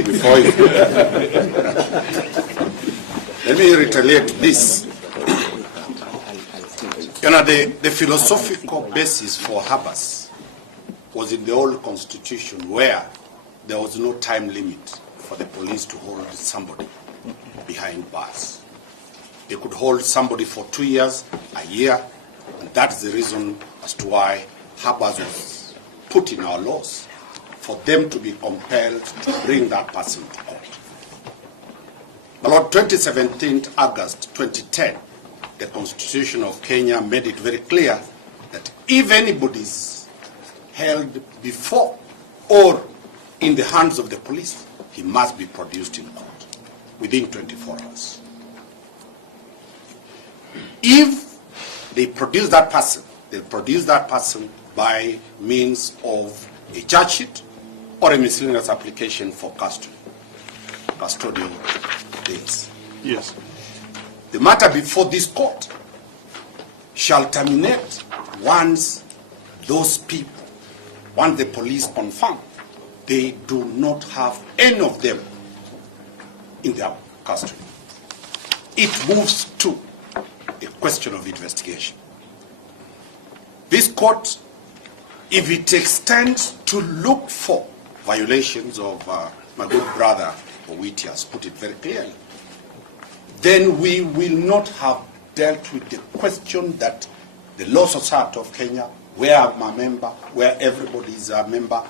somebody before you. Let me retaliate this. You know, the philosophical basis for Habas was in the old constitution where there was no time limit for the police to hold somebody behind bars. They could hold somebody for 2 years, a year, and that's the reason as to why Habas was put in our laws, for them to be compelled to bring that person to court. But on 2017, August 2010, the Constitution of Kenya made it very clear that if anybody is held before or in the hands of the police, he must be produced in court within 24 hours. If they produce that person, they'll produce that person by means of a charge sheet or a miscellaneous application for custodial days. Yes. The matter before this court shall terminate once those people, once the police confirm they do not have any of them in their custody. It moves to a question of investigation. This court, if it extends to look for violations of my good brother Owiti has put it very clearly, then we will not have dealt with the question that the Law Society of Kenya, where I'm a member, where everybody is a member,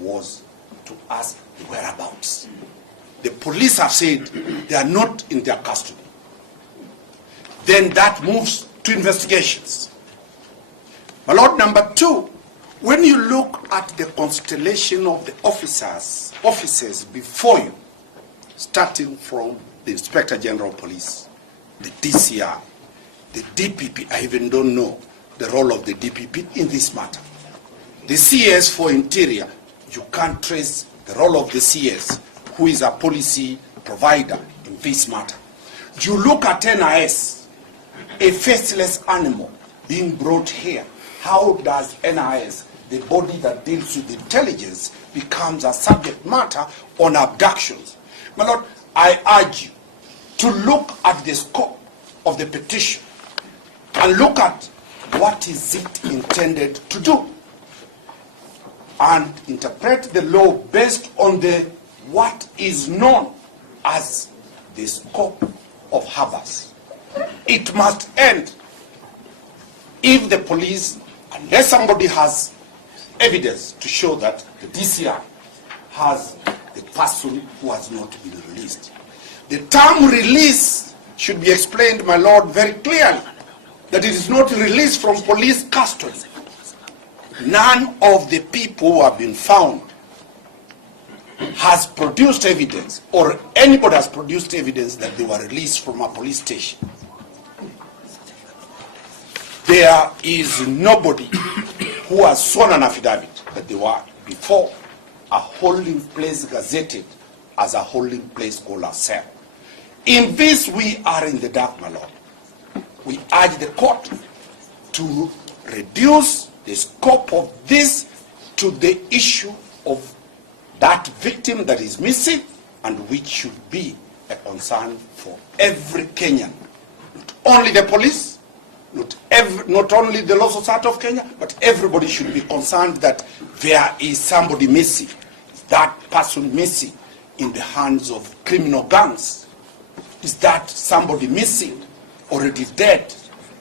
was to ask the whereabouts. The police have said they are not in their custody. Then that moves to investigations. My Lord, number two, when you look at the constellation of the officers before you, starting from the Inspector General of Police, the DCI, the DPP, I even don't know the role of the DPP in this matter. The CS for Interior, you can't trace the role of the CS, who is a policy provider in this matter. You look at NIS, a faceless animal being brought here. How does NIS, the body that deals with intelligence, becomes a subject matter on abductions? My Lord, I urge you to look at the scope of the petition and look at what is it intended to do and interpret the law based on what is known as the scope of Habas. It must end if the police, unless somebody has evidence to show that the DCI has the person who has not been released. The term release should be explained, my Lord, very clearly, that it is not released from police custody. None of the people who have been found has produced evidence, or anybody has produced evidence that they were released from a police station. There is nobody who has sworn an affidavit that they were before a holding place gazetted as a holding place called a cell. In this, we are in the dark, my Lord. We urge the court to reduce the scope of this to the issue of that victim that is missing, and which should be a concern for every Kenyan. Not only the police, not only the Law Society of Kenya, but everybody should be concerned that there is somebody missing. Is that person missing in the hands of criminal gangs? Is that somebody missing, already dead?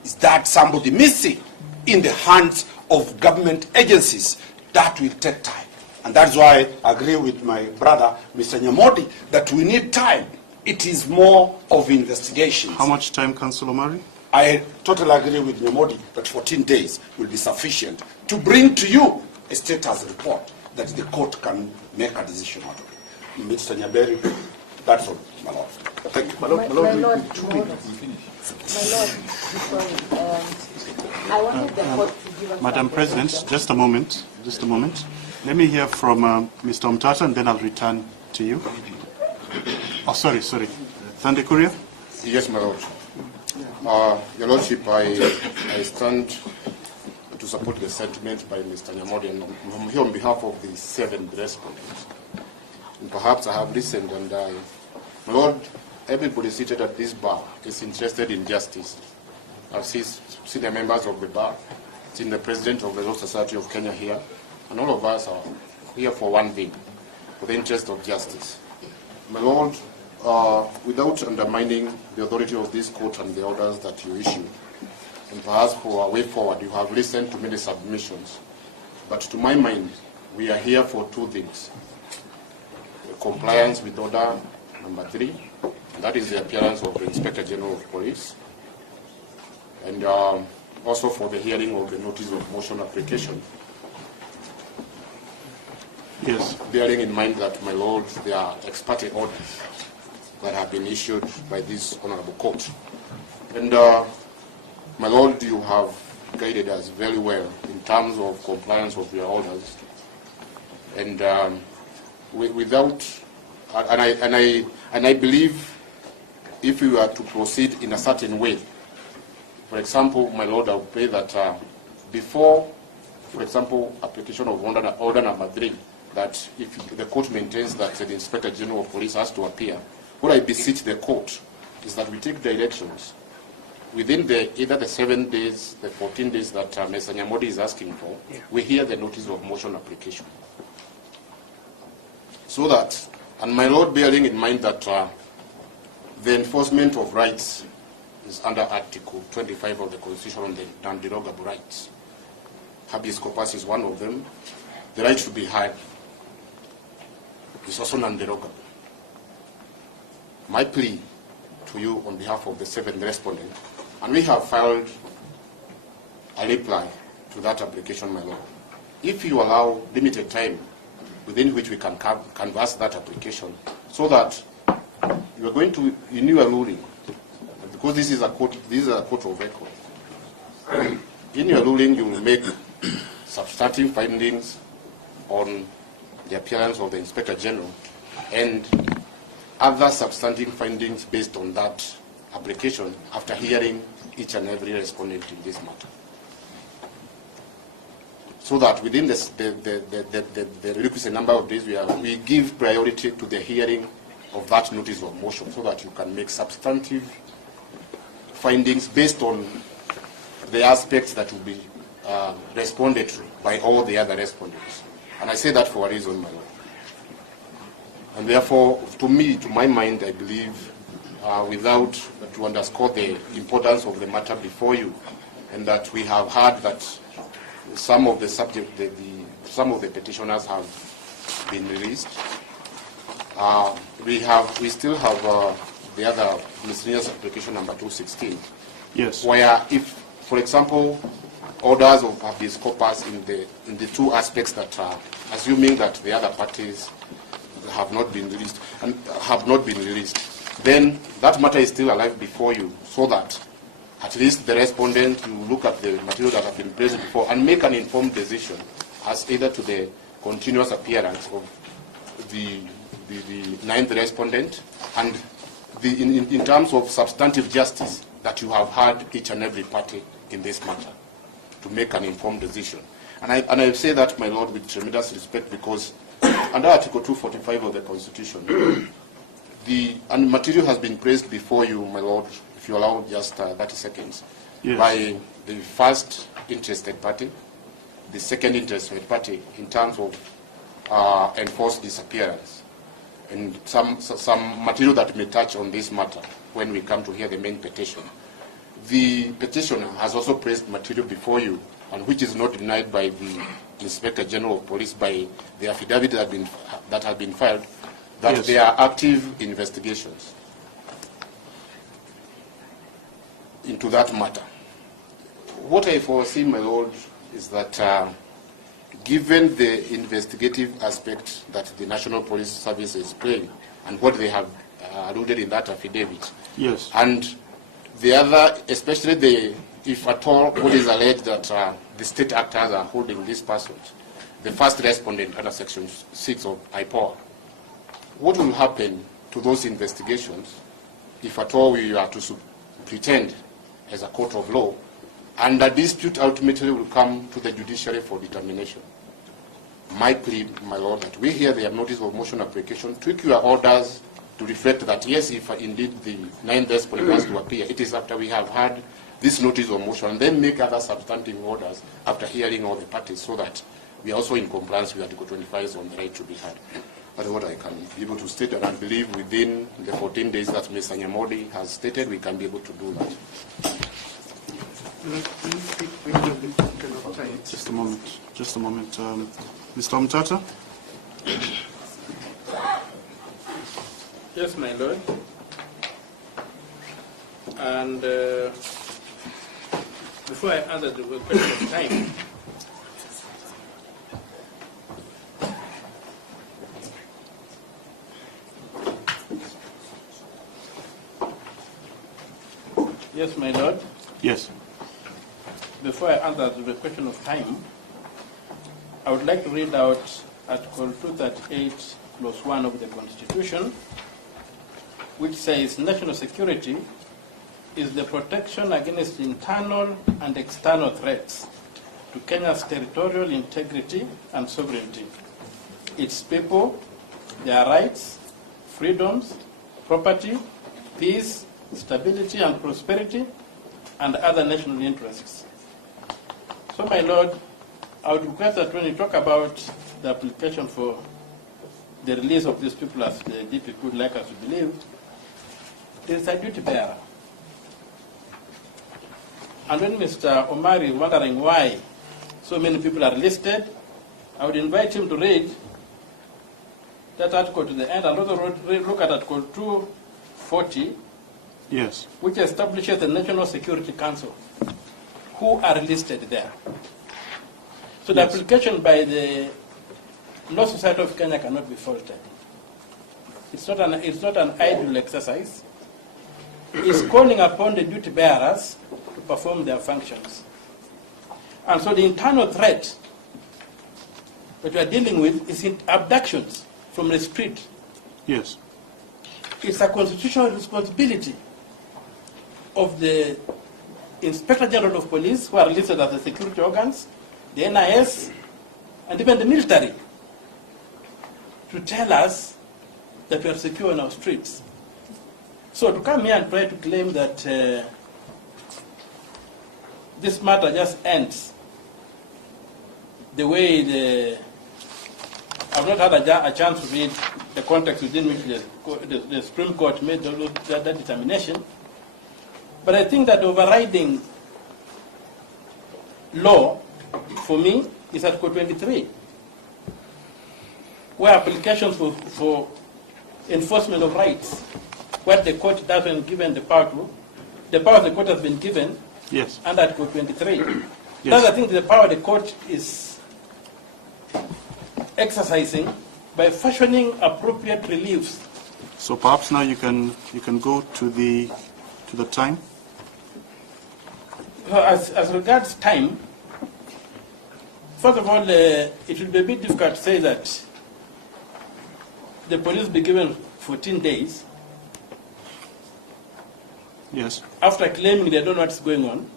Is that somebody missing in the hands of government agencies? That will take time. And that's why I agree with my brother, Mr. Nyamodi, that we need time. It is more of investigations. How much time, Councillor Omari? I totally agree with Nyamodi that 14 days will be sufficient to bring to you a status report that the court can make a decision out of it. Mr. Nyaberi, that's all, my Lord. Thank you. My Lord, I wanted the court to give us... Madam President, just a moment. Let me hear from Mr. Omtata, and then I'll return to you. Oh, sorry. Thande Kuria? Yes, my Lord. Your Lordship, I stand to support the sentiment by Mr. Nyamodi, and I'm here on behalf of the 7 respondents. And perhaps I have listened, and my Lord, everybody seated at this bar is interested in justice. I've seen the members of the bar, seen the president of the Law Society of Kenya here, and all of us are here for one thing, for the interest of justice. My Lord, without undermining the authority of this court and the orders that you issue, and perhaps for a way forward, you have listened to many submissions. But to my mind, we are here for two things. Compliance with order number 3, and that is the appearance of the Inspector General of Police, and also for the hearing of the notice of motion application. Yes. Bearing in mind that, my Lord, there are ex parte orders that have been issued by this honorable court. And my Lord, you have guided us very well in terms of compliance of your orders. And I believe if we were to proceed in a certain way, for example, my Lord, I would pray that before, for example, application of order number 3, that if the court maintains that the Inspector General of Police has to appear, what I beseech the court is that we take directions within either the 7 days, the 14 days that Mr. Nyamodi is asking for, we hear the notice of motion application. So that, and my Lord, bearing in mind that the enforcement of rights is under Article 25 of the Constitution on the non-derogable rights. Habeas corpus is one of them. The right to be heard is also non-derogable. My plea to you on behalf of the 7th respondent, and we have filed a reply to that application, my Lord. If you allow limited time within which we can canvass that application, so that you are going to renew a ruling, because this is a court of record. In your ruling, you will make substantive findings on the appearance of the Inspector General and other substantive findings based on that application after hearing each and every respondent in this matter. So that within the requisite number of days, we give priority to the hearing of that notice of motion, so that you can make substantive findings based on the aspects that will be responded to by all the other respondents. And I say that for a reason, my Lord. And therefore, to me, to my mind, I believe, to underscore the importance of the matter before you, and that we have heard that some of the some of the petitioners have been released. We still have the other miscellaneous application number 216. Yes. Where, if, for example, orders of habeas corpus in the two aspects that are assuming that the other parties have not been released, then that matter is still alive before you, so that at least the respondent will look at the material that have been placed before and make an informed decision as either to the continuous appearance of the 9th respondent and in terms of substantive justice that you have heard each and every party in this matter to make an informed decision. And I say that, my Lord, with tremendous respect, because under Article 245 of the Constitution, the material has been placed before you, my Lord, if you allow just 30 seconds, yes, by the first interested party, the second interested party in terms of enforced disappearance, and some material that may touch on this matter when we come to hear the main petition. The petitioner has also placed material before you, and which is not denied by the Inspector General of Police by the affidavit that have been filed, that yes, there are active investigations into that matter. What I foresee, my Lord, is that given the investigative aspect that the National Police Service is playing and what they have alluded in that affidavit, yes, and the other, especially if at all what is alleged that the state actors are holding these persons, the first respondent under Section 6 of IPOA, what will happen to those investigations if at all we are to pretend as a court of law, and the dispute ultimately will come to the judiciary for determination? my plea, my Lord, that we hear their notice of motion application, tweak your orders to reflect that, yes, if indeed the 9th respondent has to appear, it is after we have had this notice of motion, and then make other substantive orders after hearing all the parties, so that we are also in compliance with Article 25 on the right to be heard. That is what I can be able to state, and I believe within the 14 days that Mr. Nyamodi has stated, we can be able to do that. Just a moment. Just a moment. Mr. Omtata? Yes, my Lord. And before I answer the question of time, yes, my Lord. Yes. Before I answer the question of time, I would like to read out Article 238, Clause 1 of the Constitution, which says national security is the protection against internal and external threats to Kenya's territorial integrity and sovereignty, its people, their rights, freedoms, property, peace, stability and prosperity, and other national interests. So, my Lord, I would request that when you talk about the application for the release of these people, as the DP would like us to believe, there is a duty bearer. And when Mr. Omari is wondering why so many people are listed, I would invite him to read that article to the end and also look at Article 240, Yes. which establishes the National Security Council, who are listed there. So the application by the Law Society of Kenya cannot be faulted. It's not an idle exercise. It's calling upon the duty bearers to perform their functions. And so the internal threat that we are dealing with is abductions from the street. Yes. It's a constitutional responsibility of the Inspector General of Police, who are listed as the security organs, the NIS, and even the military, to tell us that we are secure in our streets. So to come here and try to claim that this matter just ends the way I've not had a chance to read the context within which the Supreme Court made that determination. But I think that the overriding law, for me, is Article 23, where applications for enforcement of rights, what the court doesn't given the power to, the power the court has been given, Yes. under Article 23. Yes. That's, I think, the power the court is exercising by fashioning appropriate reliefs. So perhaps now you can go to the time. As regards time, first of all, it will be a bit difficult to say that the police be given 14 days Yes. after claiming they don't know what's going on.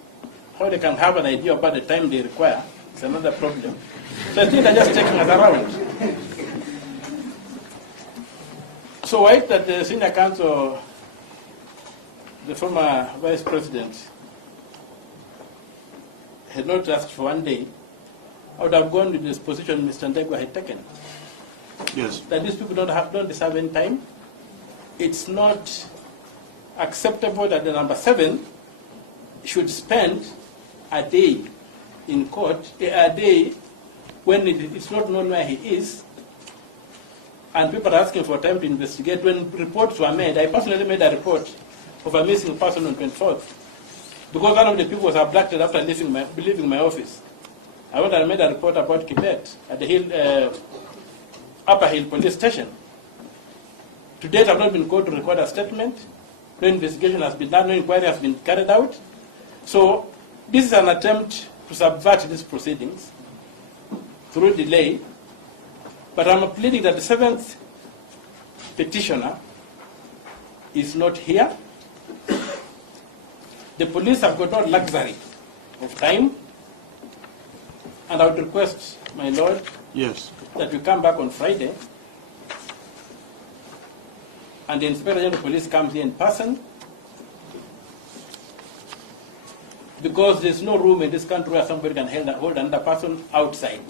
How they can have an idea about the time they require is another problem. So I think they're just taking us around. So why that the senior counsel, the former vice president, had not asked for 1 day, I would have gone with this position Mr. Ndegwa had taken. Yes. That these people don't deserve any time. It's not acceptable that the number 7 should spend a day in court, a day when it's not known where he is, and people are asking for time to investigate. When reports were made, I personally made a report of a missing person on 24th, because one of the people was abducted after leaving my office. I went and made a report about Kibet at the Upper Hill Police Station. To date, I've not been called to record a statement. No investigation has been done, no inquiry has been carried out. So this is an attempt to subvert these proceedings through delay. But I'm pleading that the 7th petitioner is not here. The police have got no luxury of time. And I would request, my Lord, Yes. that we come back on Friday and the Inspector General of Police comes here in person, because there's no room in this country where somebody can hold another person outside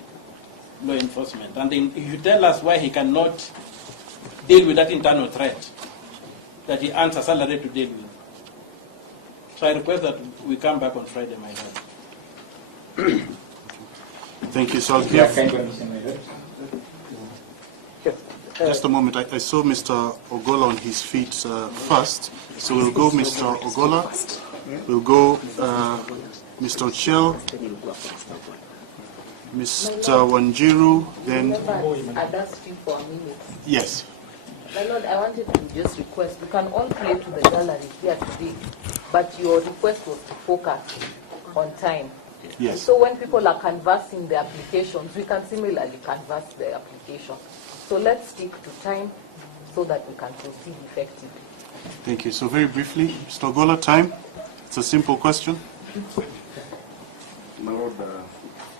law enforcement. And then you tell us why he cannot deal with that internal threat that he earns a salary to deal with. So I request that we come back on Friday, my lord. Thank you, so I'll give... Just a moment. I saw Mr. Ogola on his feet first. So we'll go Mr. Ogola. We'll go Mr. Ochel, Mr. Wanjiru, then... I'd ask you for a minute. Yes. My lord, I wanted to just request, we can all pray to the gallery here today, but your request was to focus on time. Yes. So when people are canvassing the applications, we can similarly canvass the application. So let's stick to time so that we can proceed effectively. Thank you. So very briefly, Mr. Ogola, time? It's a simple question. My lord,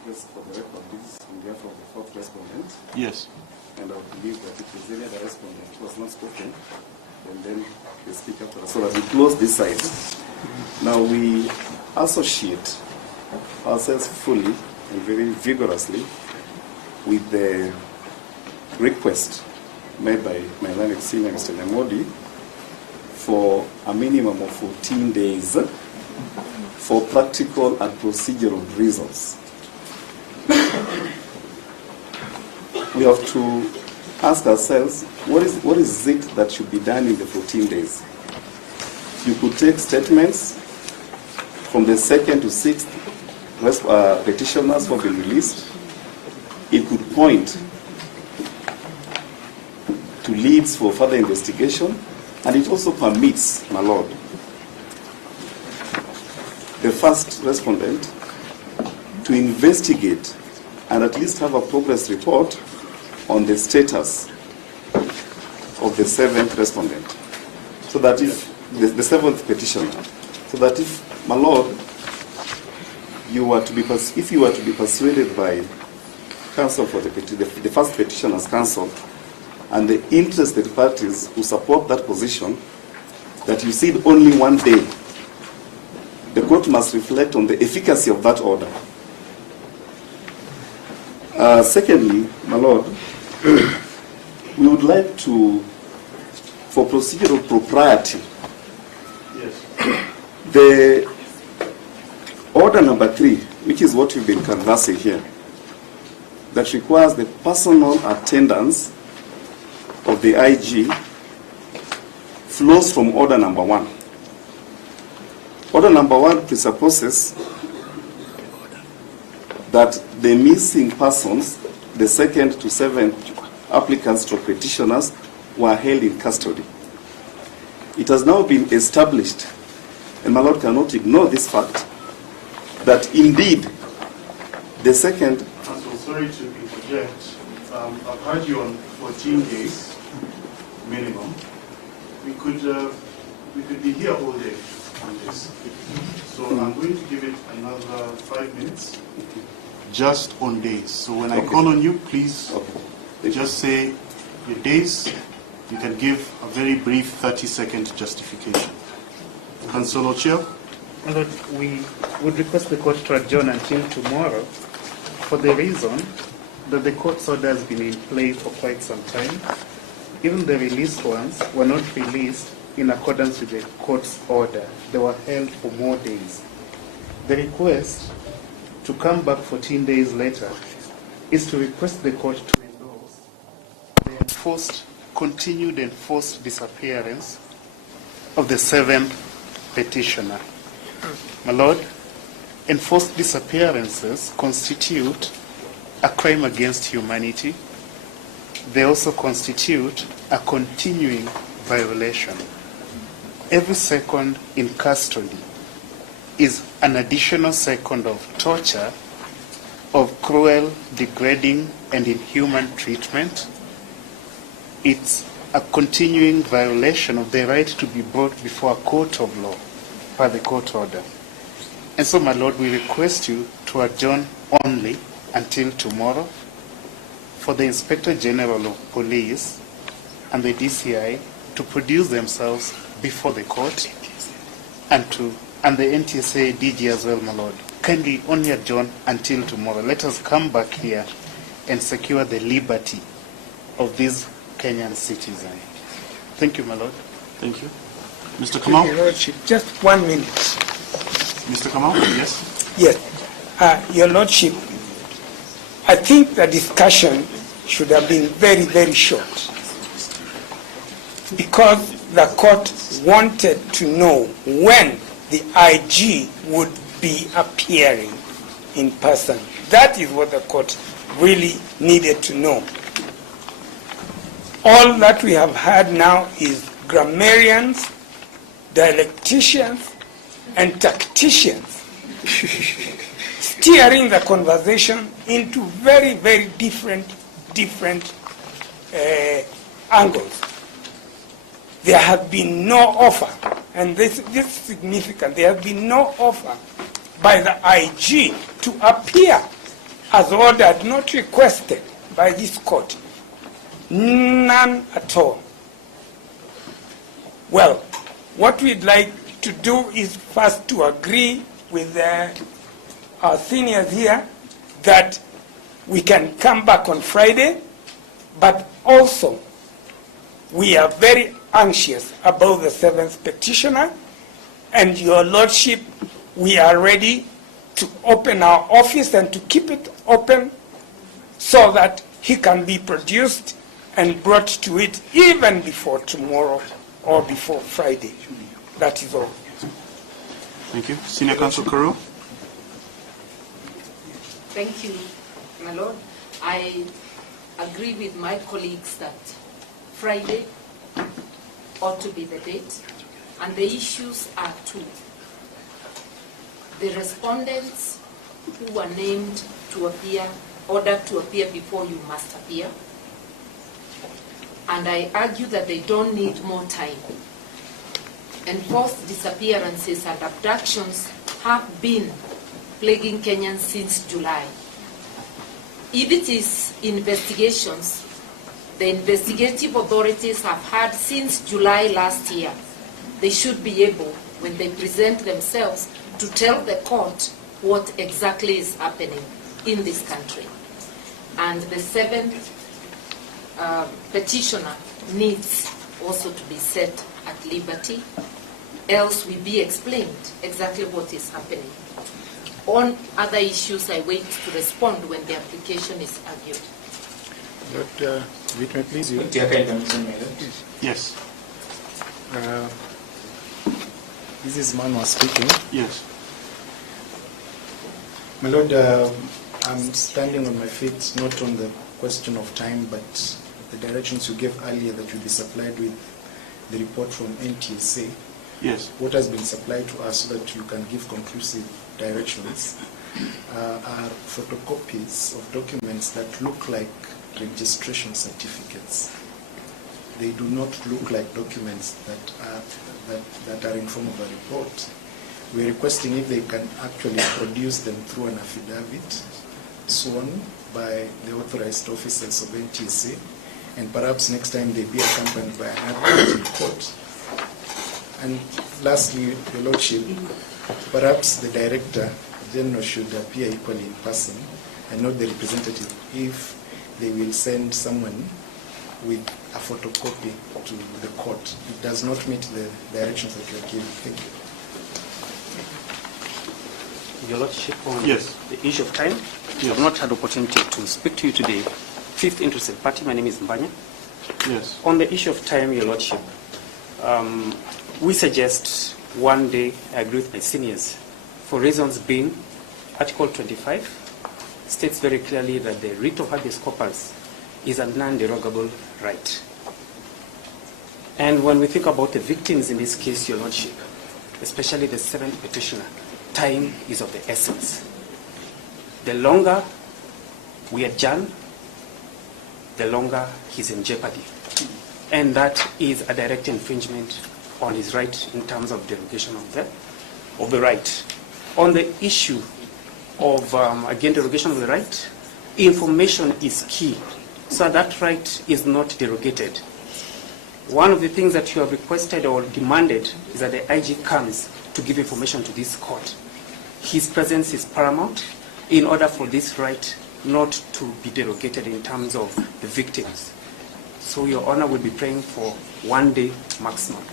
just for the record, this is on behalf of the fourth respondent. Yes. And I believe that if there's any other respondent who has not spoken, and then the speaker for us, so that we close this side. Now we associate ourselves fully and very vigorously with the request made by my learned senior, Mr. Nyamodi, for a minimum of 14 days for practical and procedural reasons. We have to ask ourselves, what is it that should be done in the 14 days? You could take statements from the 2nd to 6th petitioners who have been released. It could point to leads for further investigation, and it also permits, my lord, the first respondent to investigate and at least have a progress report on the status of the 7th respondent, so that if the 7th petitioner, so that if, my lord, if you were to be persuaded by counsel for the first petitioner's counsel and the interested parties who support that position, that you see only one day, the court must reflect on the efficacy of that order. Secondly, my lord, we would like to, for procedural propriety, Yes. the order number 3, which is what we've been canvassing here, that requires the personal attendance of the IG, flows from order number 1. Order number 1 presupposes that the missing persons, the 2nd to 7th applicants or petitioners, were held in custody. It has now been established, and my lord cannot ignore this fact, that indeed the 2nd... I'm so sorry to interject. I've heard you on 14 days minimum. We could be here all day on this. So I'm going to give it another 5 minutes, just on days. So when I call on you, please just say your days. You can give a very brief 30-second justification. Councillor Ochiel? Lord, we would request the court to adjourn until tomorrow for the reason that the court's order has been in play for quite some time. Even the released ones were not released in accordance with the court's order. They were held for more days. The request to come back 14 days later is to request the court to endorse the continued enforced disappearance of the 7th petitioner. My lord, enforced disappearances constitute a crime against humanity. They also constitute a continuing violation. Every second in custody is an additional second of torture, of cruel, degrading, and inhuman treatment. It's a continuing violation of the right to be brought before a court of law by the court order. And so, my lord, we request you to adjourn only until tomorrow for the Inspector General of Police and the DCI to produce themselves before the court, and the NTSA DG as well, my lord. Kindly only adjourn until tomorrow. Let us come back here and secure the liberty of these Kenyan citizens. Thank you, my lord. Thank you. Mr. Kamau? Your Lordship, just 1 minute. Mr. Kamau, yes? Yes. Your Lordship, I think the discussion should have been very, very short, because the court wanted to know when the IG would be appearing in person. That is what the court really needed to know. All that we have had now is grammarians, dialecticians, and tacticians steering the conversation into very, very different angles. There has been no offer, and this is significant, there has been no offer by the IG to appear as ordered, not requested by this court. None at all. Well, what we'd like to do is first to agree with our seniors here that we can come back on Friday, but also we are very anxious about the 7th petitioner, and your lordship, we are ready to open our office and to keep it open so that he can be produced and brought to it even before tomorrow or before Friday. That is all. Thank you. Senior Counsel Karua? Thank you, my lord. I agree with my colleagues that Friday ought to be the date, and the issues are two. The respondents who were named to appear, ordered to appear before you must appear, and I argue that they don't need more time. Enforced disappearances and abductions have been plaguing Kenyans since July. If it is investigations, the investigative authorities have had since July last year. They should be able, when they present themselves, to tell the court what exactly is happening in this country. And the 7th petitioner needs also to be set at liberty, else will be explained exactly what is happening. On other issues, I wait to respond when the application is argued. But if it may please you. Yes. This is Manwa speaking. Yes. My Lord, I'm standing on my feet, not on the question of time, but the directions you gave earlier that you'll be supplied with the report from NTSA. Yes. What has been supplied to us so that you can give conclusive directions are photocopies of documents that look like registration certificates. They do not look like documents that are in form of a report. We're requesting if they can actually produce them through an affidavit sworn by the authorized officers of NTSA, and perhaps next time they be accompanied by an advocate in court. And lastly, Your Lordship, perhaps the Director General should appear equally in person and not the representative if they will send someone with a photocopy to the court. It does not meet the directions that you are giving. Thank you. Your Lordship, on yes. the issue of time, yes. I have not had opportunity to speak to you today. Fifth interested party, my name is Mbanya. Yes. On the issue of time, Your Lordship, we suggest one day, I agree with my seniors, for reasons being, Article 25 states very clearly that the writ of habeas corpus is a non-derogable right. And when we think about the victims in this case, Your Lordship, especially the 7th petitioner, time is of the essence. The longer we adjourn, the longer he's in jeopardy. And that is a direct infringement on his right in terms of derogation of the right. On the issue of, again, derogation of the right, information is key so that right is not derogated. One of the things that you have requested or demanded is that the IG comes to give information to this court. His presence is paramount in order for this right not to be derogated in terms of the victims. So Your Honor will be praying for 1 day maximum.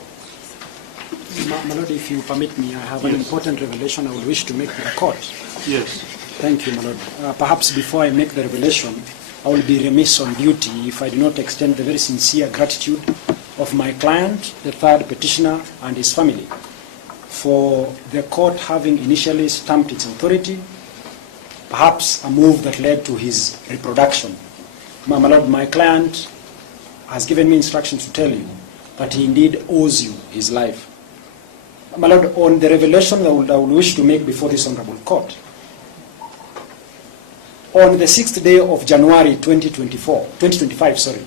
My Lord, if you permit me, I have an important revelation I would wish to make to the court. Yes. Thank you, my Lord. Perhaps before I make the revelation, I will be remiss on duty if I do not extend the very sincere gratitude of my client, the third petitioner, and his family, for the court having initially stamped its authority, perhaps a move that led to his reproduction. My Lord, my client has given me instructions to tell you that he indeed owes you his life. My Lord, on the revelation I would wish to make before this honorable court, on the 6th day of January 2025,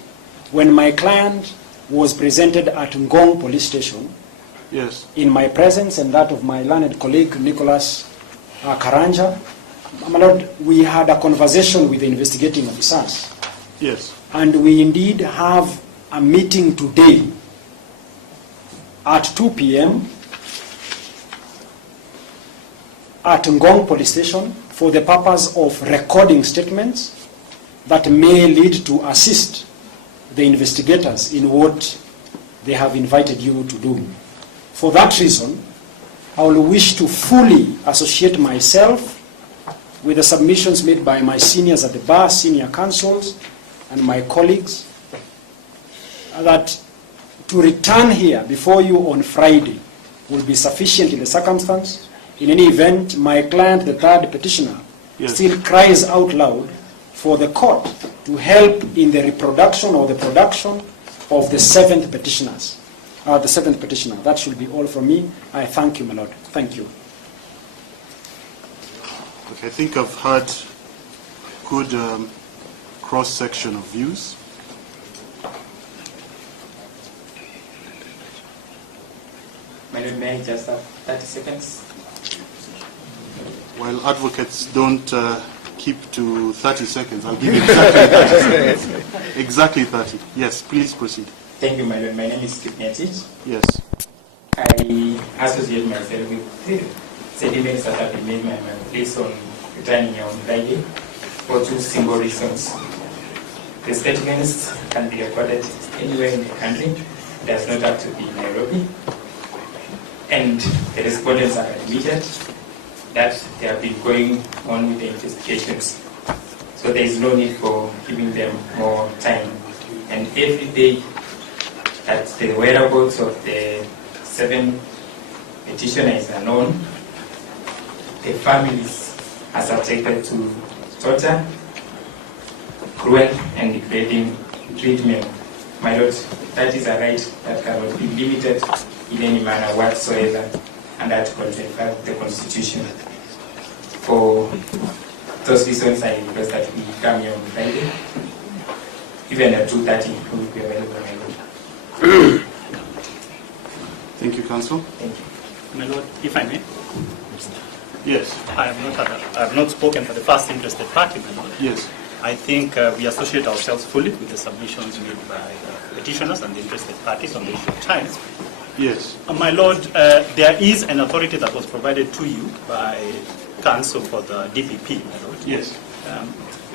when my client was presented at Ngong Police Station, yes, in my presence and that of my learned colleague Nicholas Karanja, my Lord, we had a conversation with the investigating officers. yes, And we indeed have a meeting today at 2 p.m. at Ngong Police Station for the purpose of recording statements that may lead to assist the investigators in what they have invited you to do. For that reason, I will wish to fully associate myself with the submissions made by my seniors at the bar, senior counsels, and my colleagues, that to return here before you on Friday will be sufficient in the circumstance. In any event, my client, the third petitioner, yes, still cries out loud for the court to help in the reproduction or the production of the seventh petitioner. That should be all from me. I thank you, my Lord. Thank you. Okay, I think I've heard good cross-section of views. My Lord, may I just have 30 seconds? While advocates don't keep to 30 seconds, I'll give you exactly 30 seconds. Exactly 30. Yes, please proceed. Thank you, my Lord. My name is Steve Nyatich. Yes. I associate myself with the sentiments that have been made by my place on returning here on Friday for two simple reasons. The statements can be recorded anywhere in the country. It does not have to be in Nairobi. And the respondents are admitted that they have been going on with the investigations. So there is no need for giving them more time. And every day that the whereabouts of the 7 petitioners are known, the families are subjected to torture, cruel and degrading treatment. My Lord, that is a right that cannot be limited in any manner whatsoever under Article 25 of the Constitution. For those reasons, I request that we come here on Friday, even at 2:30, we will be available. Thank you, Counsel. Thank you. My Lord, if I may. Yes. I have not spoken for the first interested party, my Lord. Yes. I think we associate ourselves fully with the submissions made by the petitioners and the interested parties on the issue of time. Yes. My Lord, there is an authority that was provided to you by Counsel for the DPP, my Lord. Yes.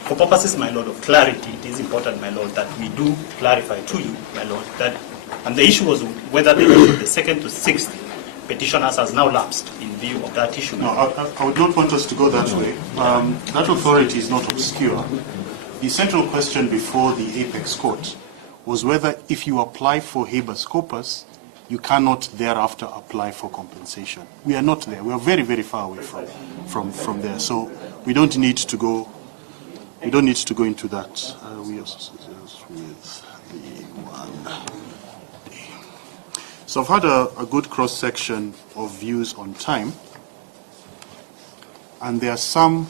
For purposes, my Lord, of clarity, it is important, my Lord, that we do clarify to you, my Lord, that, and the issue was whether the issue of the 2nd to 6th petitioners has now lapsed in view of that issue. No, I would not want us to go that way. That authority is not obscure. The central question before the Apex Court was whether if you apply for habeas corpus, you cannot thereafter apply for compensation. We are not there. We are very, very far away from there. So we don't need to go. We don't need to go into that. We are with the one. So I've had a good cross-section of views on time, and there are some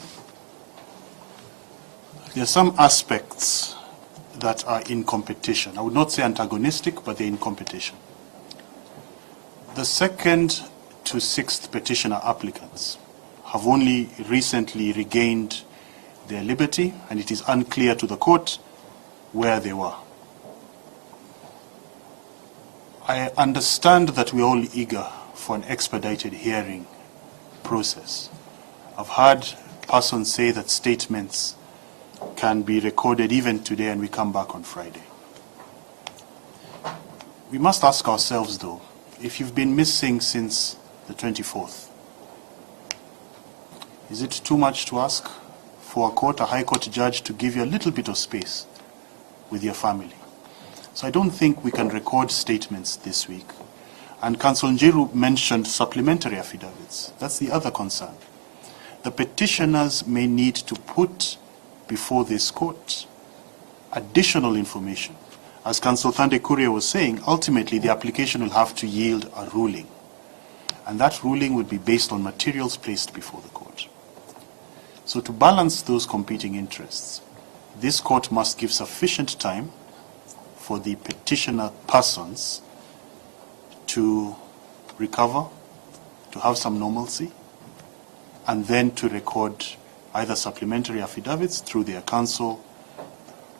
aspects that are in competition. I would not say antagonistic, but they're in competition. The 2nd to 6th petitioner applicants have only recently regained their liberty, and it is unclear to the court where they were. I understand that we're all eager for an expedited hearing process. I've heard persons say that statements can be recorded even today and we come back on Friday. We must ask ourselves, though, if you've been missing since the 24th, is it too much to ask for a high court judge to give you a little bit of space with your family? So I don't think we can record statements this week. And Councillor Njiru mentioned supplementary affidavits. That's the other concern. The petitioners may need to put before this court additional information. As Councillor Thande Kuria was saying, ultimately the application will have to yield a ruling. And that ruling would be based on materials placed before the court. So to balance those competing interests, this court must give sufficient time for the petitioner persons to recover, to have some normalcy, and then to record either supplementary affidavits through their counsel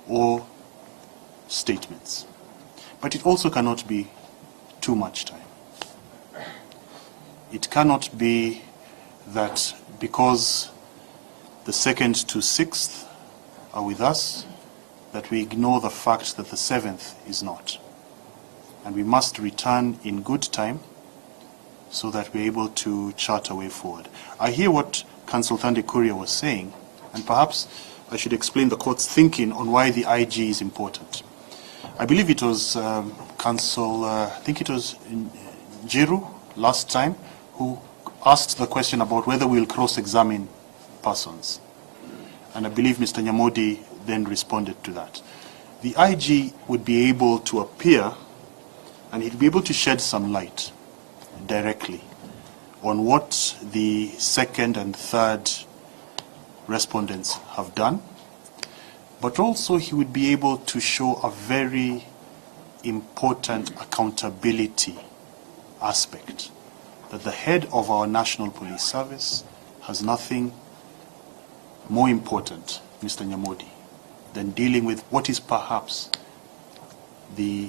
or statements. But it also cannot be too much time. It cannot be that because the 2nd to 6th are with us, that we ignore the fact that the 7th is not. And we must return in good time so that we're able to chart a way forward. I hear what Councillor Thande Kuria was saying, and perhaps I should explain the court's thinking on why the IG is important. I believe it was I think it was Njiru last time who asked the question about whether we'll cross-examine persons. And I believe Mr. Nyamodi then responded to that. The IG would be able to appear and he'd be able to shed some light directly on what the 2nd and 3rd respondents have done, but also he would be able to show a very important accountability aspect, that the head of our National Police Service has nothing more important, Mr. Nyamodi, than dealing with what is perhaps the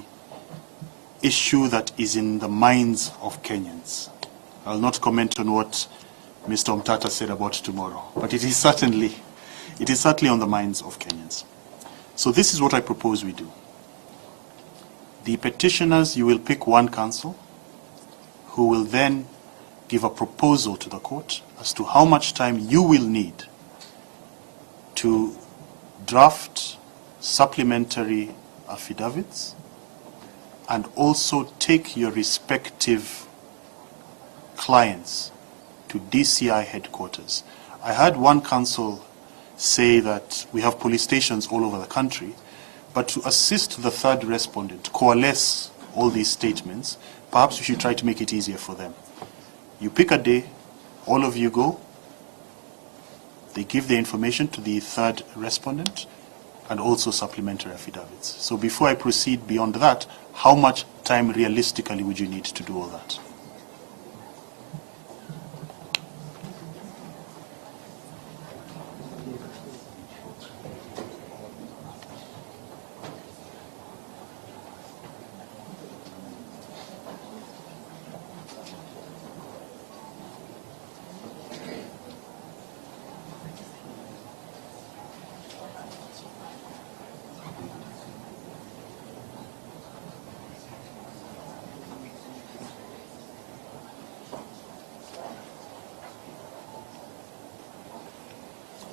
issue that is in the minds of Kenyans. I'll not comment on what Mr. Omtata said about tomorrow, but it is certainly on the minds of Kenyans. So this is what I propose we do. The petitioners, you will pick one counsel who will then give a proposal to the court as to how much time you will need to draft supplementary affidavits and also take your respective clients to DCI headquarters. I heard one counsel say that we have police stations all over the country, but to assist the 3rd respondent, coalesce all these statements, perhaps we should try to make it easier for them. You pick a day, all of you go, they give the information to the 3rd respondent, and also supplementary affidavits. So before I proceed beyond that, how much time realistically would you need to do all that?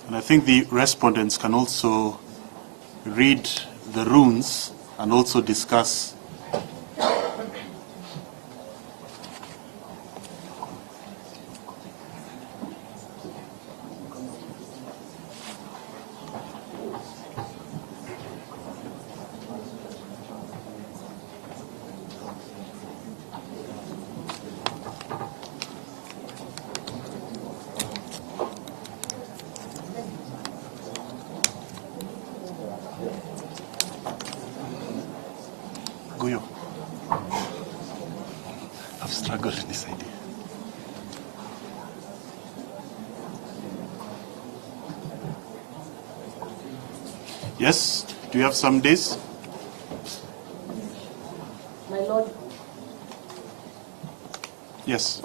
And I think the respondents can also read the runes and also discuss Guyo. I've struggled with this idea. Yes? Do you have some days? My Lord, Yes.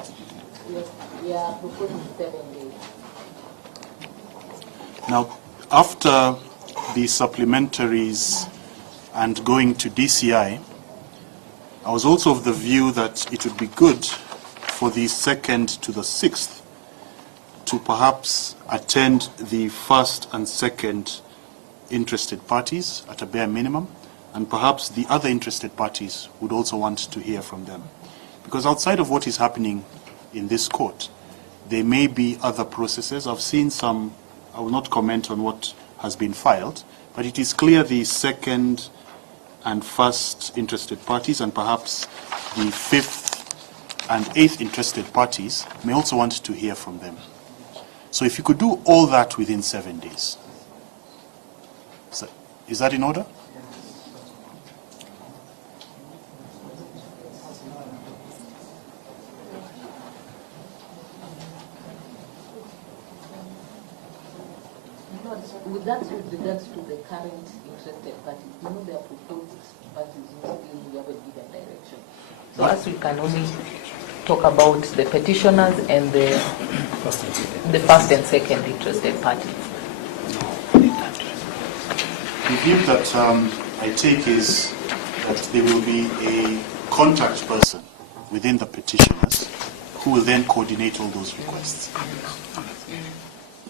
we are proposing 7 days. Now, after the supplementaries and going to DCI, I was also of the view that it would be good for the 2nd to the 6th to perhaps attend the first and second interested parties at a bare minimum, and perhaps the other interested parties would also want to hear from them. Because outside of what is happening in this court, there may be other processes. I've seen some, I will not comment on what has been filed, but it is clear the second and first interested parties and perhaps the 5th and 8th interested parties may also want to hear from them. So if you could do all that within 7 days. So, is that in order? With that with regards to the current interested parties, you know they are proposed parties who still we haven't given direction. So as we can only talk about the petitioners and the first and second interested parties. The view that I take is that there will be a contact person within the petitioners who will then coordinate all those requests.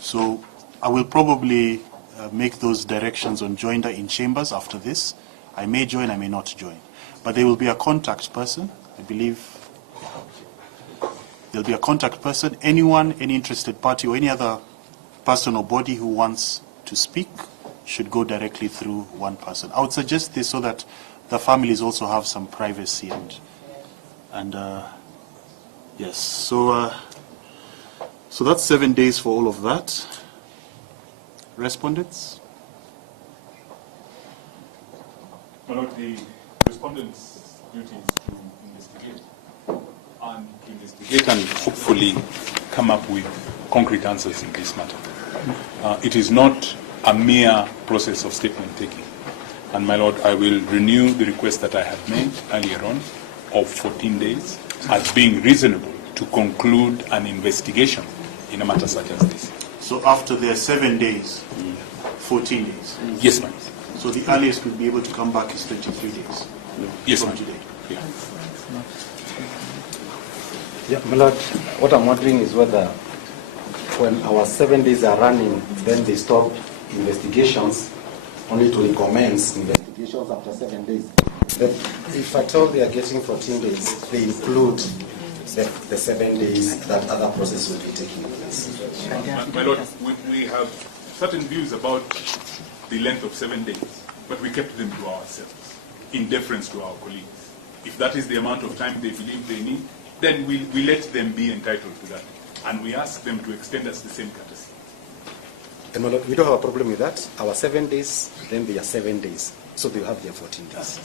So I will probably make those directions on joinder in chambers after this. I may join, I may not join. But there will be a contact person, I believe. There'll be a contact person. Anyone, any interested party or any other person or body who wants to speak should go directly through one person. I would suggest this so that the families also have some privacy and yes. So that's 7 days for all of that. Respondents? My Lord, the respondent's duty is to investigate and hopefully come up with concrete answers in this matter. It is not a mere process of statement taking. And my Lord, I will renew the request that I had made earlier on of 14 days as being reasonable to conclude an investigation in a matter such as this. So after their 7 days, 14 days? Yes, ma'am. So the earliest we'll be able to come back is 23 days? Yes, from ma'am. today? Yeah. Yeah, my Lord, what I'm wondering is whether when our 7 days are running, then they stop investigations only to recommence investigations after 7 days. But if at all they are getting 14 days, they include the 7 days that other process will be taking place. My Lord, we have certain views about the length of 7 days, but we kept them to ourselves in deference to our colleagues. If that is the amount of time they believe they need, then we let them be entitled to that. And we ask them to extend us the same courtesy. And my Lord, we don't have a problem with that. Our 7 days, then they are 7 days. So they have their 14 days.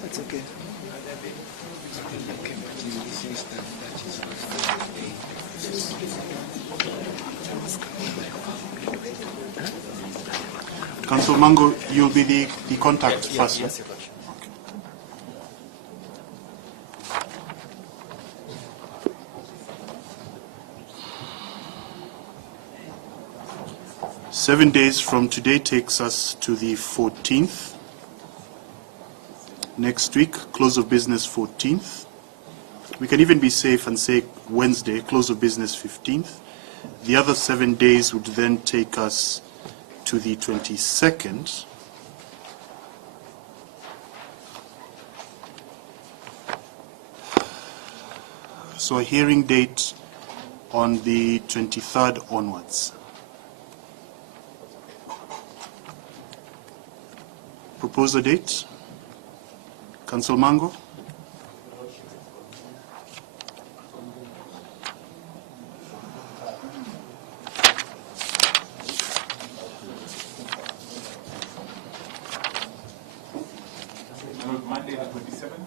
That's okay. Council Mango, you'll be the contact person. Yes, okay. 7 days from today takes us to the 14th. Next week, close of business 14th. We can even be safe and say Wednesday, close of business 15th. The other 7 days would then take us to the 22nd. So a hearing date on the 23rd onwards. Propose a date. Council Mango. Monday the 27th?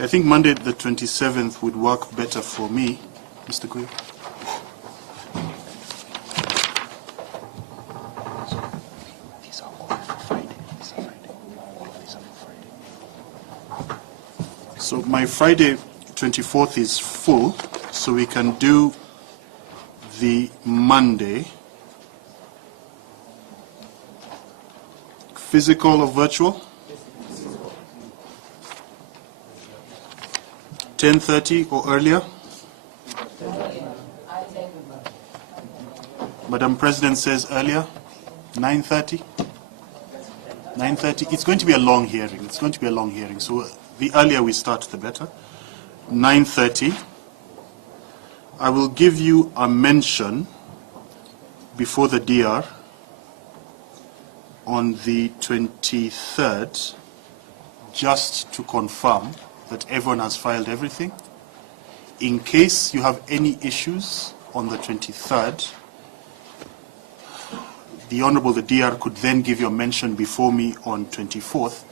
I think Monday the 27th would work better for me, Mr. Gui. So my Friday 24th is full, so we can do the Monday. Physical or virtual? 10:30 or earlier? Madam President says earlier. 9:30? 9:30? It's going to be a long hearing. It's going to be a long hearing. So the earlier we start, the better. 9:30. I will give you a mention before the DR on the 23rd, just to confirm that everyone has filed everything. In case you have any issues on the 23rd, the Honorable, the DR, could then give you a mention before me on 24th,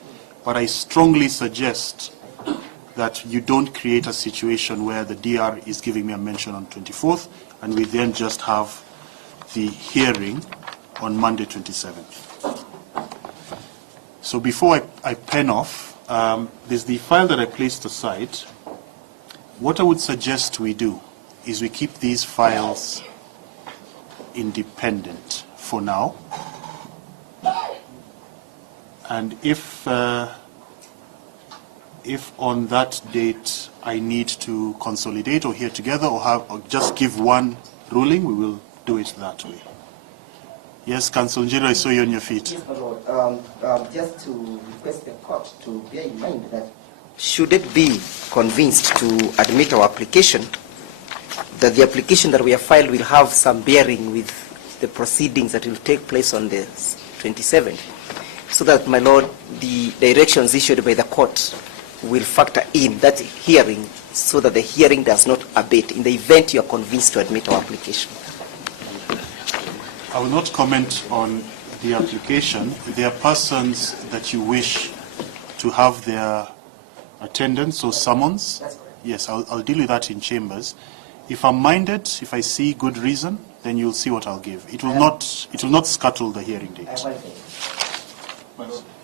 but I strongly suggest that you don't create a situation where the DR is giving me a mention on 24th, and we then just have the hearing on Monday 27th. So before I pen off, there's the file that I placed aside. What I would suggest we do is we keep these files independent for now. And if on that date I need to consolidate or hear together or just give one ruling, we will do it that way. Yes, Council Njiro, I saw you on your feet. Yes, my Lord. Just to request the court to bear in mind that should it be convinced to admit our application, that the application that we have filed will have some bearing with the proceedings that will take place on the 27th, so that, my Lord, the directions issued by the court will factor in that hearing, so that the hearing does not abate in the event you are convinced to admit our application. I will not comment on the application. If there are persons that you wish to have their attendance or summons, yes, I'll deal with that in chambers. If I'm minded, if I see good reason, then you'll see what I'll give. It will not scuttle the hearing date.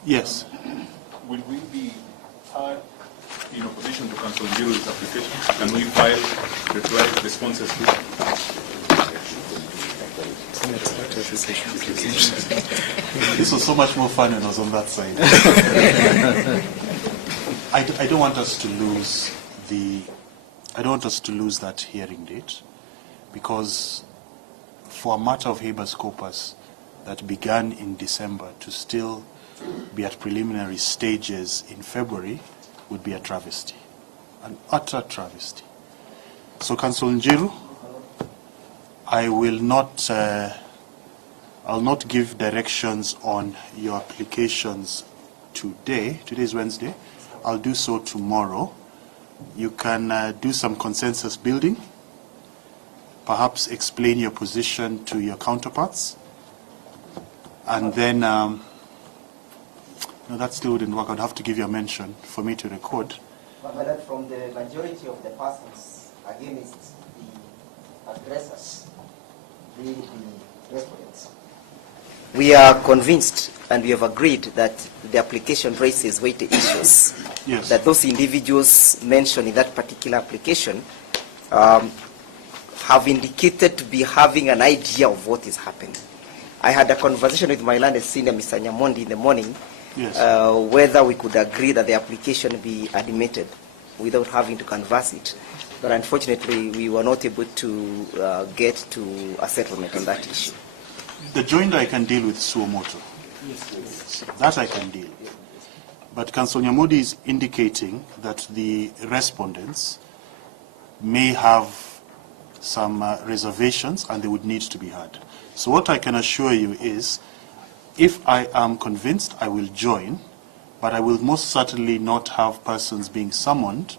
Yes. Will we be heard in opposition to Council Njiru's application? Can we file responses to This was so much more fun when I was on that side. I don't want us to lose that hearing date, because for a matter of habeas corpus that began in December to still be at preliminary stages in February would be a travesty, an utter travesty. So, Council Njiru, I will not, I'll not give directions on your applications today. Today is Wednesday. I'll do so tomorrow. You can do some consensus building, perhaps explain your position to your counterparts, and then, no, that still wouldn't work. I'd have to give you a mention for me to record. But from the majority of the persons against the aggressors, the respondents, we are convinced and we have agreed that the application raises weighty issues. Yes. That those individuals mentioned in that particular application have indicated to be having an idea of what is happening. I had a conversation with my landed senior, Mr. Nyamondi, in the morning, yes, whether we could agree that the application be admitted without having to canvass it. But unfortunately, we were not able to get to a settlement on that issue. The joinder I can deal with Suomoto. Yes. That I can deal with. But Council Nyamodi is indicating that the respondents may have some reservations and they would need to be heard. So what I can assure you is, if I am convinced, I will join, but I will most certainly not have persons being summoned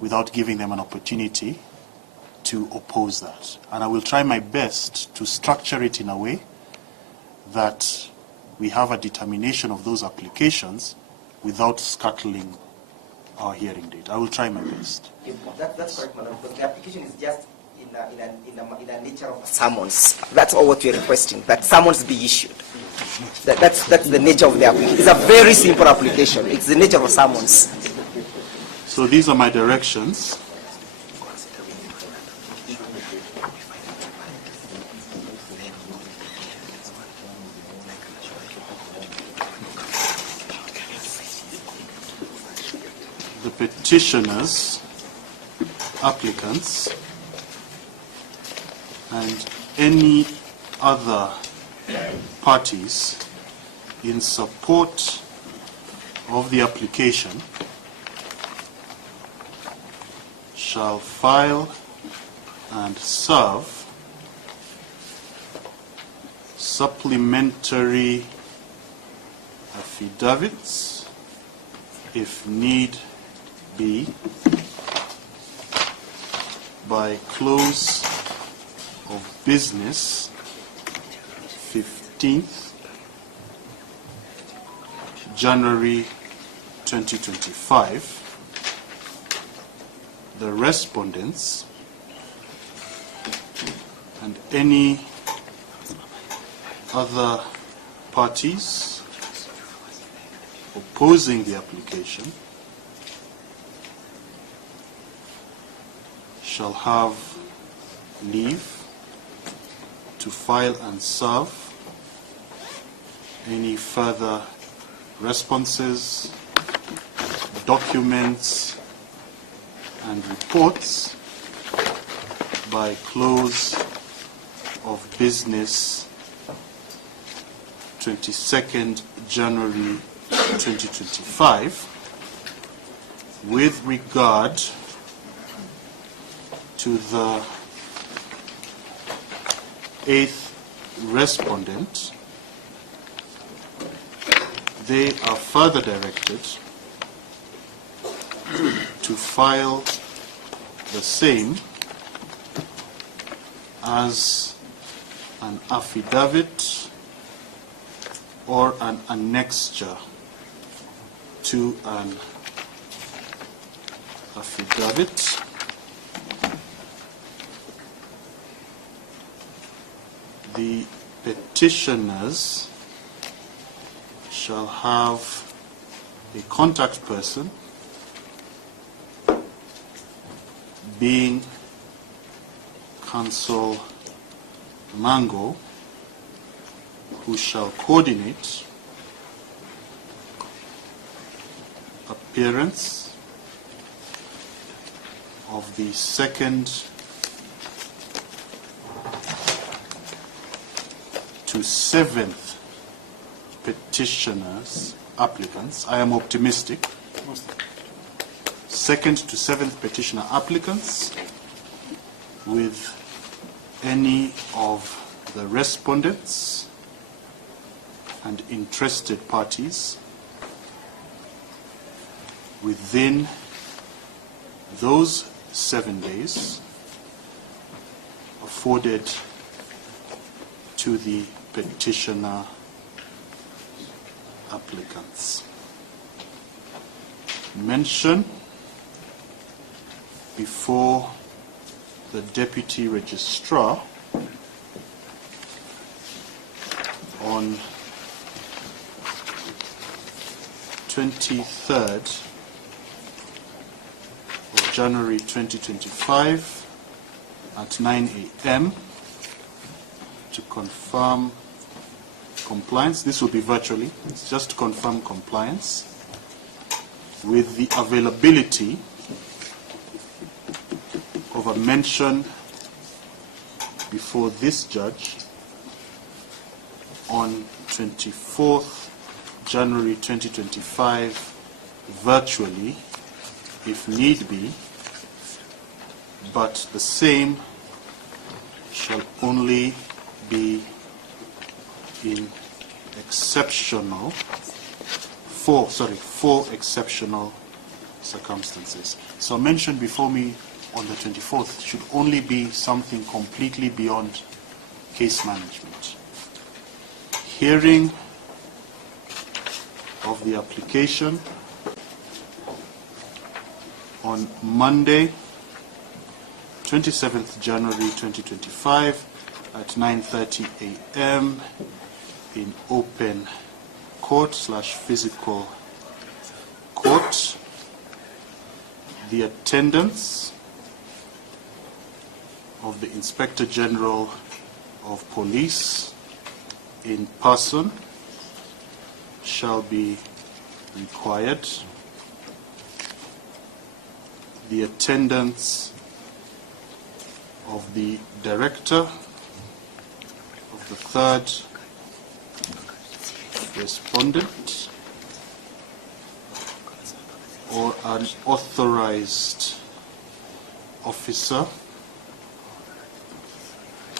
without giving them an opportunity to oppose that. And I will try my best to structure it in a way that we have a determination of those applications without scuttling our hearing date. I will try my best. That's correct, Madam. But the application is just in a nature of summons. That's all what we're requesting, that summons be issued. That's the nature of the application. It's a very simple application. It's the nature of a summons. So these are my directions. The petitioners, applicants, and any other parties in support of the application shall file and serve supplementary affidavits, if need be, by close of business 15th January 2025. The respondents and any other parties opposing the application shall have leave to file and serve any further responses, documents, and reports by close of business 22nd January 2025 with regard to the 8th respondent. They are further directed to file the same as an affidavit or an annexure to an affidavit the petitioners shall have a contact person, being Counsel Mango, who shall coordinate appearance of the second to seventh petitioners, applicants. I am optimistic. Second to seventh petitioner applicants with any of the respondents and interested parties within those 7 days afforded to the petitioner applicants. Mention before the Deputy Registrar on 23rd of January 2025 at 9 a.m. to confirm compliance. This will be virtually. It's just to confirm compliance with the availability of a mention before this judge on 24th January 2025 virtually, if need be, but the same shall only be in exceptional, four exceptional circumstances. So mentioned before me on the 24th should only be something completely beyond case management. Hearing of the application on Monday, 27th January 2025 at 9:30 a.m. in open court / physical court the attendance of the Inspector General of Police in person shall be required. The attendance of the Director of the third respondent or an authorized officer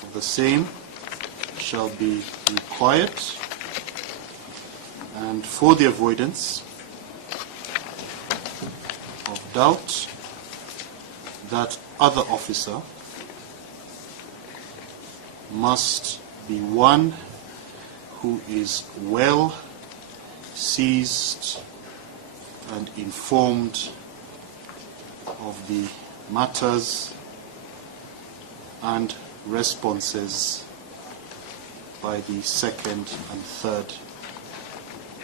of the same shall be required, and for the avoidance of doubt, that other officer must be one who is well seized and informed of the matters and responses by the second and third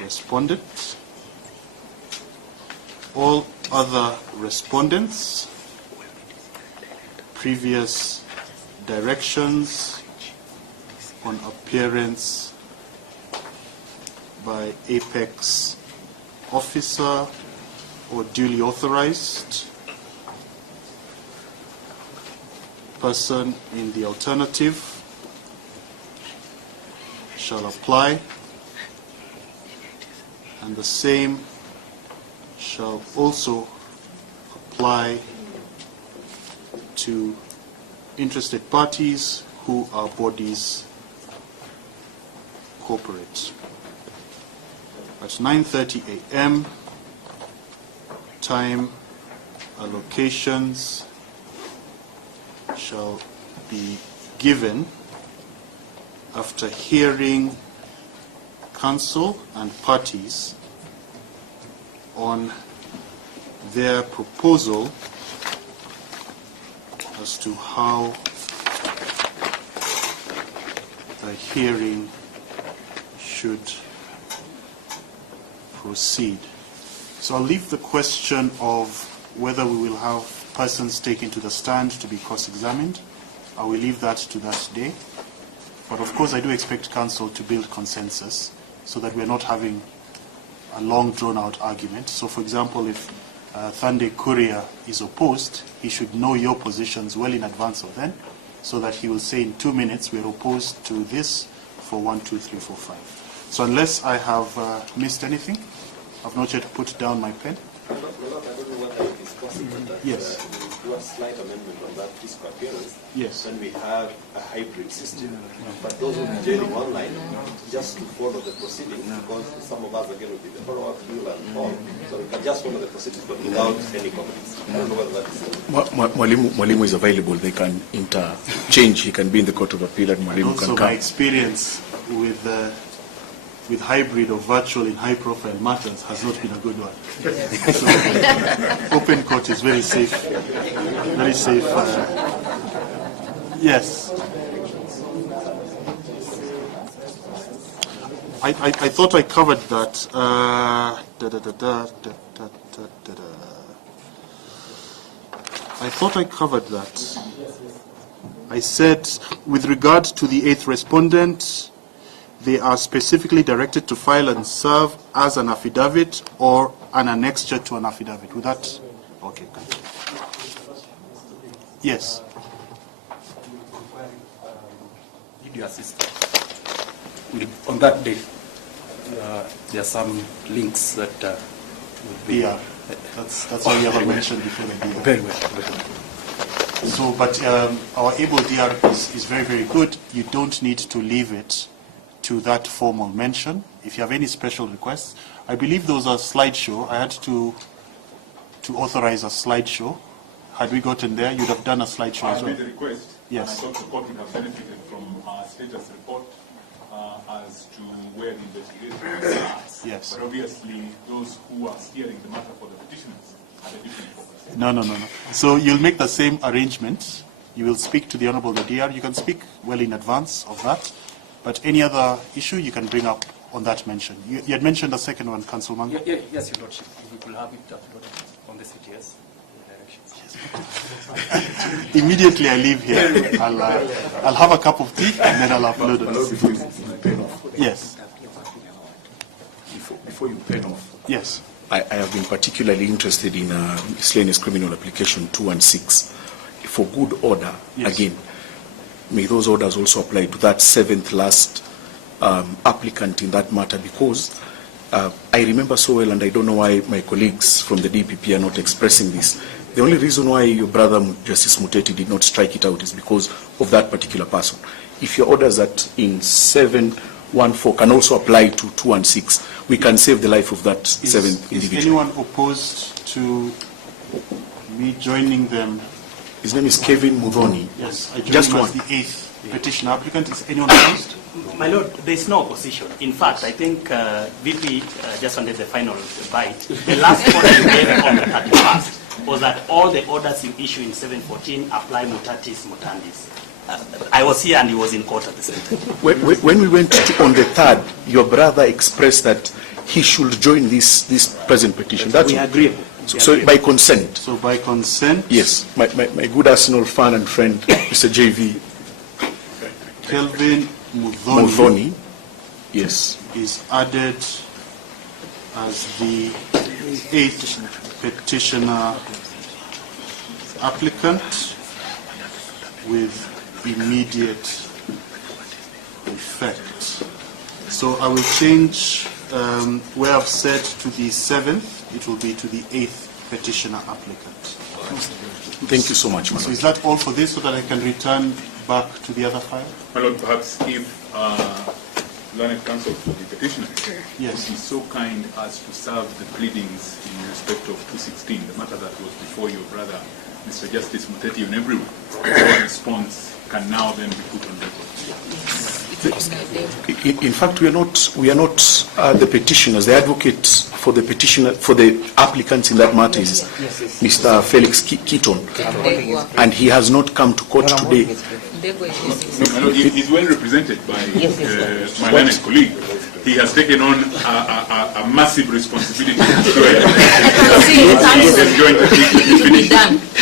respondent. All other respondents, previous directions on appearance by Apex officer or duly authorized person in the alternative shall apply, and the same shall also apply to interested parties who are bodies corporate. At 9:30 a.m., time allocations shall be given after hearing counsel and parties on their proposal as to how the hearing should proceed. So I'll leave the question of whether we will have persons taken to the stand to be cross-examined. I will leave that to that day. But of course I do expect counsel to build consensus so that we're not having a long drawn-out argument. So for example, if Thande Kuria is opposed, he should know your positions well in advance of then, so that he will say in 2 minutes we're opposed to this for 1, 2, 3, 4, 5. So unless I have missed anything, I've not yet put down my pen. I don't know whether it is possible that yes. We do a slight amendment on that physical appearance. Yes. When we have a hybrid system. But those will be joining online just to follow the proceedings, because some of us again will be the follow-up, Bill and all. So we can just follow the proceedings but without any comments. I don't know whether that is Mwalimu is available. They can interchange. He can be in the Court of Appeal and Mwalimu also can come. My experience with hybrid or virtual in high-profile matters has not been a good one. So, open court is very safe. Very safe. Yes. I thought I covered that. I thought I covered that. I said, with regard to the 8th respondent, they are specifically directed to file and serve as an affidavit or an annexure to an affidavit. With that, okay, good. Yes. Did you assist? On that day, there are some links that would be. Yeah, that's why we have mentioned before the DR. Very well. Very well. So, but our able DR is very, very good. You don't need to leave it to that formal mention. If you have any special requests, I believe those are slideshow. I had to authorize a slideshow. Had we gotten there, you'd have done a slideshow as well. I made a request. Yes. And I thought the court would have benefited from our status report as to where the investigation starts. Yes. But obviously, those who are steering the matter for the petitioners have a different focus. No. So you'll make the same arrangement. You will speak to the Honorable DR. You can speak well in advance of that. But any other issue you can bring up on that mention. You had mentioned a second one, Councilman. Yes, Your Lordship. We will have it uploaded on the CTS. Immediately I leave here, I'll have a cup of tea and then I'll upload it. Yes. Before you pen off. Yes. I have been particularly interested in miscellaneous criminal application 2 and 6. For good order, yes. Again, may those orders also apply to that 7th last applicant in that matter, because I remember so well, and I don't know why my colleagues from the DPP are not expressing this. The only reason why your brother, Justice Muteti, did not strike it out is because of that particular person. If your orders that in 714 can also apply to 2 and 6, we can save the life of that 7th individual. Is anyone opposed to me joining them? His name is Kevin Mudhoni. Yes, I joined Just him one. as the 8th petition applicant. Is anyone opposed? My Lord, there is no opposition. In fact, I think VP just wanted the final bite. The last order you gave on the 31st was that all the orders you issue in 714 apply mutatis mutandis. I was here and he was in court at the same time. When we went on the 3rd, your brother expressed that he should join this present petition. That's we agree. So by consent. So by consent? Yes. My good Arsenal fan and friend, Mr. JV. Kelvin Mudhoni, yes, is added as the 8th petitioner applicant with immediate effect. So I will change where I've said to the 7th, it will be to the 8th petitioner applicant. Thank you so much, So is that all for this, so that I can return back to the other file? My Lord, perhaps if learned counsel for the petitioner yes. is so kind as to serve the pleadings in respect of 216, the matter that was before your brother, Mr. Justice Muteti, and everyone, our response can now then be put on record. In fact, we are not the petitioners. The advocate for the petitioner, for the applicants in that matter is Mr. Felix Keaton, and he has not come to court today. No, he's well represented by my learned colleague. He has taken on a massive responsibility to ensure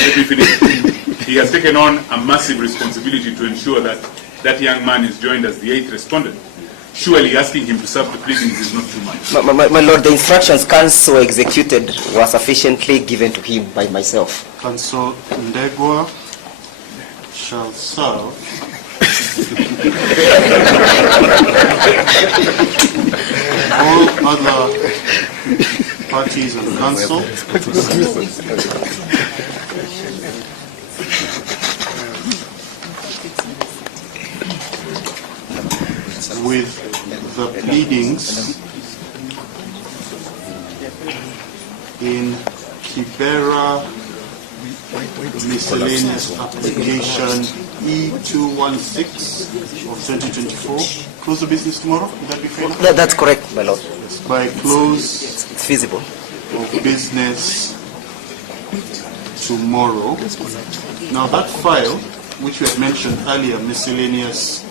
Let me finish. He has taken on a massive responsibility to ensure that that young man is joined as the 8th respondent. Surely asking him to serve the pleadings is not too much. My Lord, the instructions counsel executed were sufficiently given to him by myself. Counsel Ndegwa shall serve all other parties and counsel with the pleadings in Kibera miscellaneous application E216 of 2024. Close the business tomorrow? Would that be fair? That's correct, my Lord. By close it's feasible of business tomorrow. Now that file, which we had mentioned earlier, miscellaneous,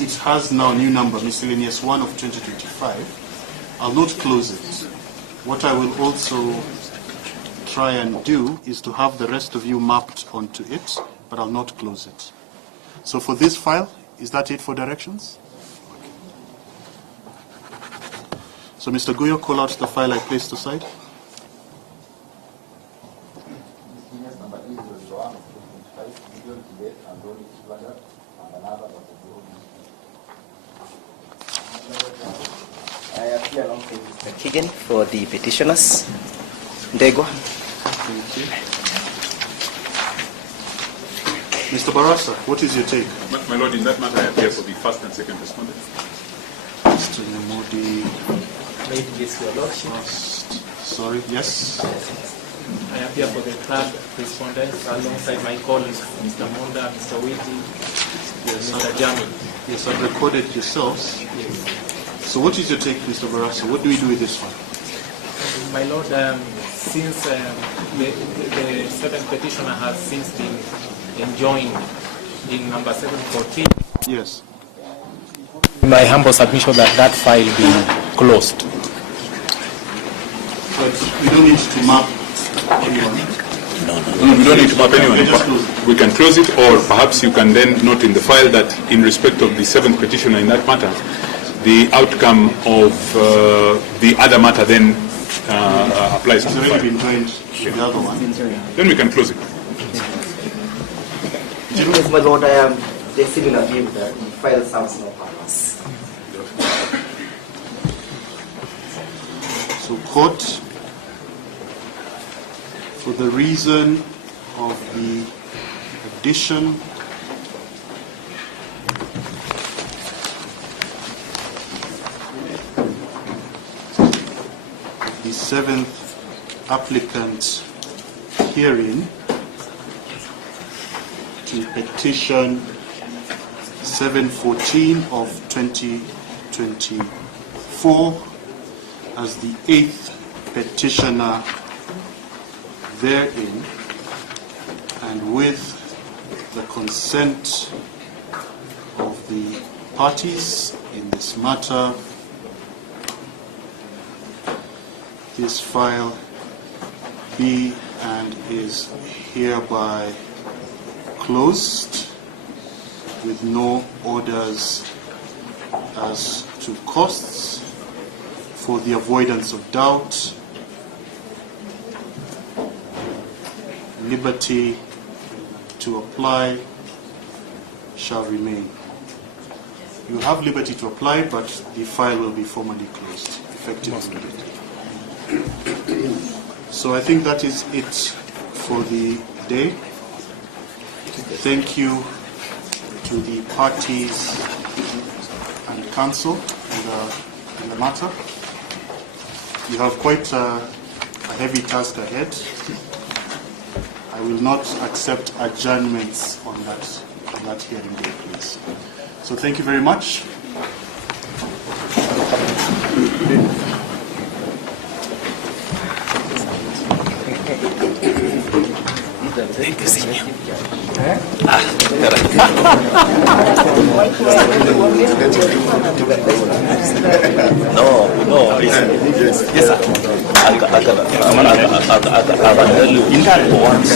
it has now a new number, miscellaneous 1 of 2025. I'll not close it. What I will also try and do is to have the rest of you mapped onto it, but I'll not close it. So for this file, is that it for directions? So Mr. Guyo, call out the file I placed aside. I appear alongside Mr. Keegan for the petitioners. Ndegwa. Thank you. Mr. Barasa, what is your take? My Lord, in that matter, I appear for the first and second respondent. Mr. Nyamudi. May it please your Lordship. Sorry, yes? I appear for the third respondent alongside my colleagues, Mr. Monda, Mr. Witi, Mr. Jami. Yes, I've recorded yourselves. Yes. So what is your take, Mr. Barasa? What do we do with this one? My Lord, since the second petitioner has since been enjoined in number 714. Yes. My humble submission that that file be closed. But we don't need to map anyone. No, we don't need to map anyone. We can close it, or perhaps you can then note in the file that in respect of the 7th petitioner in that matter, the outcome of the other matter then applies to the file. Been joined to the other one. Then we can close it. Yes, my lord, I am the similar view that the file serves no purpose. So court, for the reason of the addition of the 7th applicant hearing to petition 714 of 2024 as the 8th petitioner therein, and with the consent of the parties in this matter, this file be and is hereby closed with no orders as to costs. For the avoidance of doubt, liberty to apply shall remain. You have liberty to apply, but the file will be formally closed, effective immediately. So I think that is it for the day. Thank you to the parties and counsel in the matter. You have quite a heavy task ahead. I will not accept adjournments on that hearing day, please. So thank you very much. Thank you, senior. No, yes, sir. I can tell you once